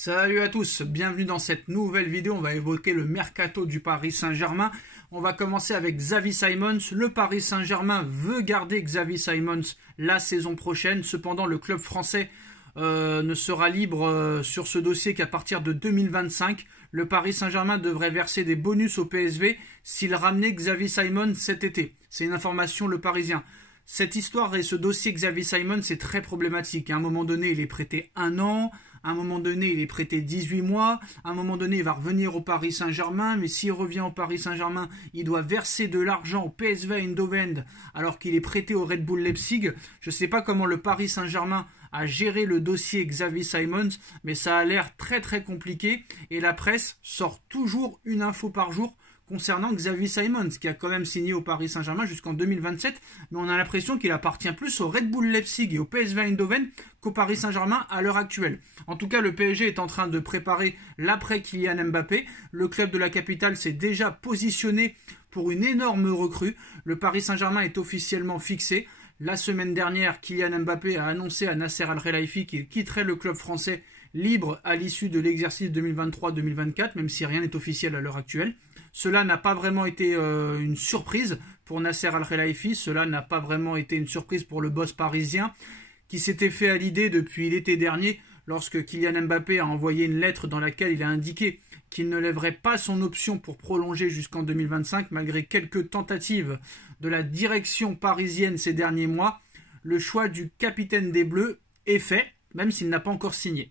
Salut à tous, bienvenue dans cette nouvelle vidéo. On va évoquer le mercato du Paris Saint-Germain. On va commencer avec Xavi Simons. Le Paris Saint-Germain veut garder Xavi Simons la saison prochaine. Cependant, le club français ne sera libre sur ce dossier qu'à partir de 2025. Le Paris Saint-Germain devrait verser des bonus au PSV s'il ramenait Xavi Simons cet été. C'est une information Le Parisien. Cette histoire et ce dossier Xavi Simons, c'est très problématique. À un moment donné, il est prêté 1 an. À un moment donné, il est prêté 18 mois. À un moment donné, il va revenir au Paris Saint-Germain. Mais s'il revient au Paris Saint-Germain, il doit verser de l'argent au PSV Eindhoven alors qu'il est prêté au Red Bull Leipzig. Je ne sais pas comment le Paris Saint-Germain a géré le dossier Xavi Simons, mais ça a l'air très très compliqué. Et la presse sort toujours une info par jour concernant Xavi Simons, qui a quand même signé au Paris Saint-Germain jusqu'en 2027, mais on a l'impression qu'il appartient plus au Red Bull Leipzig et au PSV Eindhoven qu'au Paris Saint-Germain à l'heure actuelle. En tout cas, le PSG est en train de préparer l'après Kylian Mbappé. Le club de la capitale s'est déjà positionné pour une énorme recrue. Le Paris Saint-Germain est officiellement fixé. La semaine dernière, Kylian Mbappé a annoncé à Nasser Al-Khelaifi qu'il quitterait le club français libre à l'issue de l'exercice 2023-2024, même si rien n'est officiel à l'heure actuelle. Cela n'a pas vraiment été une surprise pour Nasser Al-Khelaifi, cela n'a pas vraiment été une surprise pour le boss parisien qui s'était fait à l'idée depuis l'été dernier lorsque Kylian Mbappé a envoyé une lettre dans laquelle il a indiqué qu'il ne lèverait pas son option pour prolonger jusqu'en 2025 malgré quelques tentatives de la direction parisienne ces derniers mois. Le choix du capitaine des Bleus est fait, même s'il n'a pas encore signé.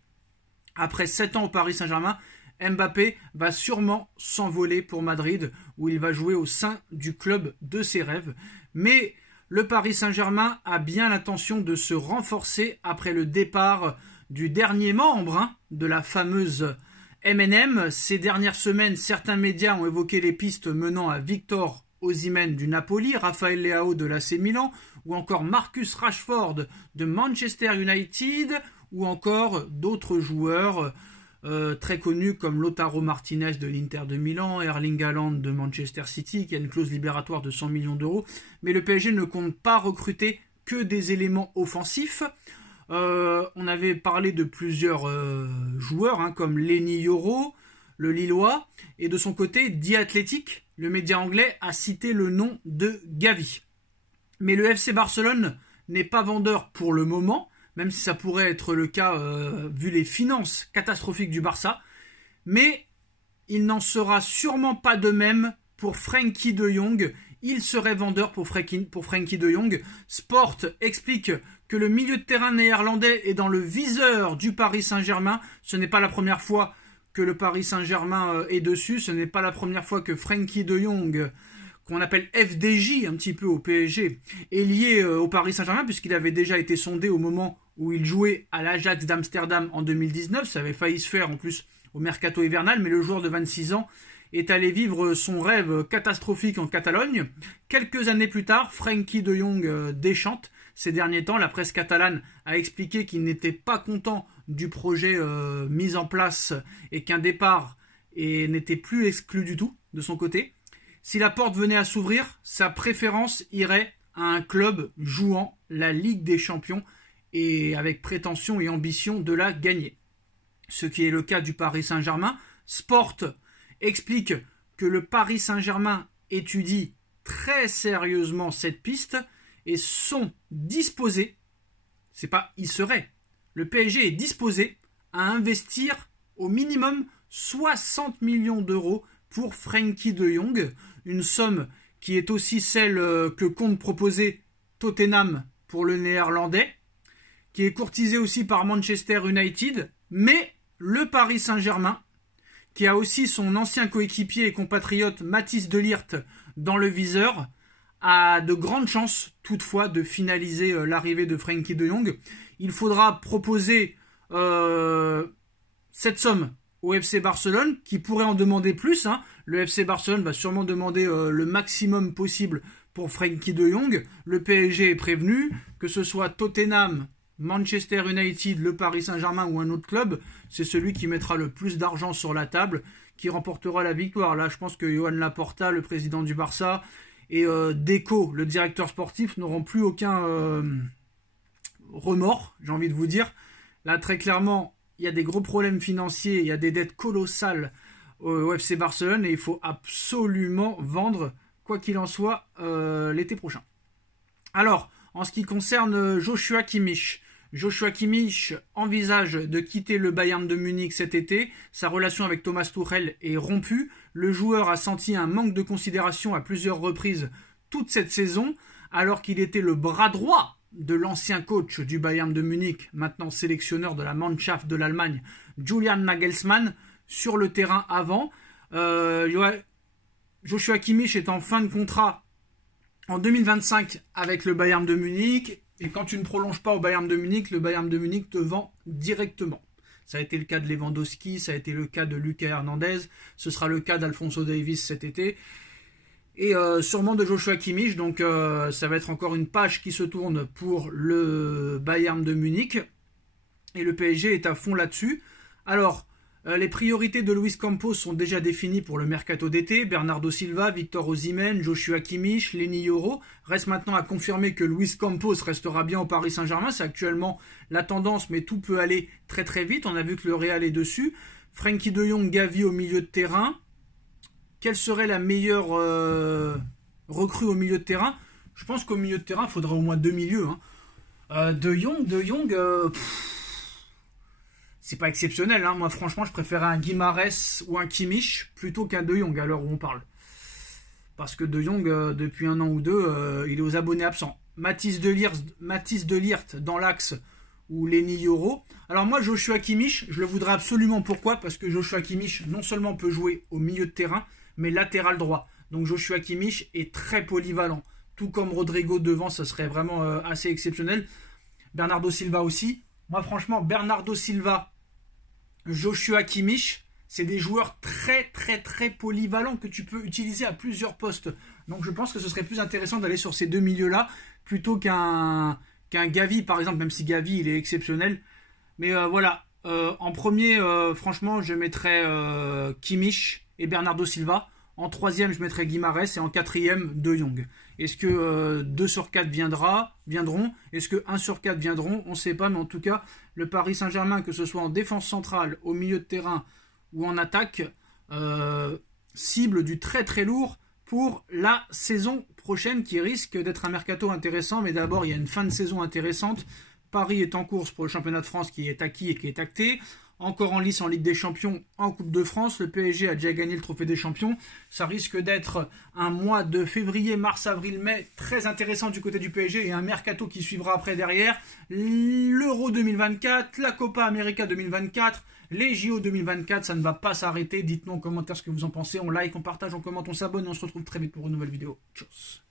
Après 7 ans au Paris Saint-Germain, Mbappé va sûrement s'envoler pour Madrid, où il va jouer au sein du club de ses rêves. Mais le Paris Saint-Germain a bien l'intention de se renforcer après le départ du dernier membre de la fameuse MNM. Ces dernières semaines, certains médias ont évoqué les pistes menant à Victor Osimhen du Napoli, Raphaël Leao de l'AC Milan, ou encore Marcus Rashford de Manchester United, ou encore d'autres joueurs très connus comme Lautaro Martinez de l'Inter de Milan, Erling Haaland de Manchester City, qui a une clause libératoire de 100 millions d'euros. Mais le PSG ne compte pas recruter que des éléments offensifs. On avait parlé de plusieurs joueurs, comme Lenny Yoro, le Lillois, et de son côté, The Athletic, le média anglais, a cité le nom de Gavi. Mais le FC Barcelone n'est pas vendeur pour le moment, même si ça pourrait être le cas vu les finances catastrophiques du Barça. Mais il n'en sera sûrement pas de même pour Frenkie de Jong. Il serait vendeur pour Frenkie de Jong. Sport explique que le milieu de terrain néerlandais est dans le viseur du Paris Saint-Germain. Ce n'est pas la première fois que le Paris Saint-Germain est dessus. Ce n'est pas la première fois que Frenkie de Jong, qu'on appelle FDJ un petit peu au PSG, est lié au Paris Saint-Germain, puisqu'il avait déjà été sondé au moment où il jouait à l'Ajax d'Amsterdam en 2019. Ça avait failli se faire en plus au mercato hivernal, mais le joueur de 26 ans est allé vivre son rêve catastrophique en Catalogne. Quelques années plus tard, Frenkie de Jong déchante. Ces derniers temps, la presse catalane a expliqué qu'il n'était pas content du projet mis en place et qu'un départ n'était plus exclu du tout de son côté. Si la porte venait à s'ouvrir, sa préférence irait à un club jouant la Ligue des Champions et avec prétention et ambition de la gagner. Ce qui est le cas du Paris Saint-Germain. Sport explique que le Paris Saint-Germain étudie très sérieusement cette piste et sont disposés, c'est pas il serait, le PSG est disposé à investir au minimum 60 millions d'euros pour Frenkie de Jong, une somme qui est aussi celle que compte proposer Tottenham pour le néerlandais, qui est courtisée aussi par Manchester United, mais le Paris Saint-Germain, qui a aussi son ancien coéquipier et compatriote Mathis de Ligt dans le viseur, a de grandes chances toutefois de finaliser l'arrivée de Frenkie de Jong. Il faudra proposer cette somme au FC Barcelone, qui pourrait en demander plus. Le FC Barcelone va sûrement demander le maximum possible pour Frenkie de Jong. Le PSG est prévenu, que ce soit Tottenham, Manchester United, le Paris Saint-Germain ou un autre club, c'est celui qui mettra le plus d'argent sur la table qui remportera la victoire. Là, je pense que Joan Laporta, le président du Barça, et Deco, le directeur sportif, n'auront plus aucun remords, j'ai envie de vous dire. Là, très clairement, il y a des gros problèmes financiers, il y a des dettes colossales au FC Barcelone et il faut absolument vendre, quoi qu'il en soit, l'été prochain. Alors, en ce qui concerne Joshua Kimmich envisage de quitter le Bayern de Munich cet été. Sa relation avec Thomas Tuchel est rompue. Le joueur a senti un manque de considération à plusieurs reprises toute cette saison, alors qu'il était le bras droit de l'ancien coach du Bayern de Munich, maintenant sélectionneur de la Mannschaft de l'Allemagne, Julian Nagelsmann, sur le terrain avant. Joshua Kimmich est en fin de contrat en 2025 avec le Bayern de Munich. Et quand tu ne prolonges pas au Bayern de Munich, le Bayern de Munich te vend directement. Ça a été le cas de Lewandowski, ça a été le cas de Lucas Hernandez, ce sera le cas d'Alphonso Davies cet été. Et sûrement de Joshua Kimmich, donc ça va être encore une page qui se tourne pour le Bayern de Munich. Et le PSG est à fond là-dessus. Alors, les priorités de Luis Campos sont déjà définies pour le mercato d'été. Bernardo Silva, Victor Osimhen, Joshua Kimmich, Leny Yoro. Reste maintenant à confirmer que Luis Campos restera bien au Paris Saint-Germain. C'est actuellement la tendance, mais tout peut aller très très vite. On a vu que le Real est dessus. Frenkie de Jong, Gavi au milieu de terrain. Quelle serait la meilleure recrue au milieu de terrain? Je pense qu'au milieu de terrain, il faudrait au moins 2 milieux. De Jong, c'est pas exceptionnel. Moi, franchement, je préférais un Guimarães ou un Kimmich plutôt qu'un De Jong à l'heure où on parle. Parce que De Jong, depuis 1 an ou 2, il est aux abonnés absents. Mathis de Ligt dans l'axe ou Leny Yoro. Alors moi, Joshua Kimmich, je le voudrais absolument. Pourquoi? Parce que Joshua Kimmich, non seulement peut jouer au milieu de terrain, mais latéral droit. Donc Joshua Kimmich est très polyvalent. Tout comme Rodrigo devant, ça serait vraiment assez exceptionnel. Bernardo Silva aussi. Moi, franchement, Bernardo Silva, Joshua Kimmich, c'est des joueurs très très très polyvalents que tu peux utiliser à plusieurs postes. Donc je pense que ce serait plus intéressant d'aller sur ces deux milieux-là plutôt qu'un Gavi par exemple, même si Gavi il est exceptionnel. Mais voilà, en premier, franchement, je mettrais Kimmich et Bernardo Silva. En troisième, je mettrais Guimarães et en quatrième, De Jong. Est-ce que 2 sur 4 viendront? Est-ce que 1 sur 4 viendront? On ne sait pas, mais en tout cas, le Paris Saint-Germain, que ce soit en défense centrale, au milieu de terrain ou en attaque, cible du très très lourd pour la saison prochaine qui risque d'être un mercato intéressant. Mais d'abord, il y a une fin de saison intéressante. Paris est en course pour le championnat de France qui est acquis et qui est acté. Encore en lice en Ligue des Champions, en Coupe de France. Le PSG a déjà gagné le Trophée des Champions. Ça risque d'être un mois de février, mars, avril, mai très intéressant du côté du PSG et un mercato qui suivra après derrière. L'Euro 2024, la Copa América 2024, les JO 2024, ça ne va pas s'arrêter. Dites-nous en commentaire ce que vous en pensez. On like, on partage, on commente, on s'abonne et on se retrouve très vite pour une nouvelle vidéo. Tchuss.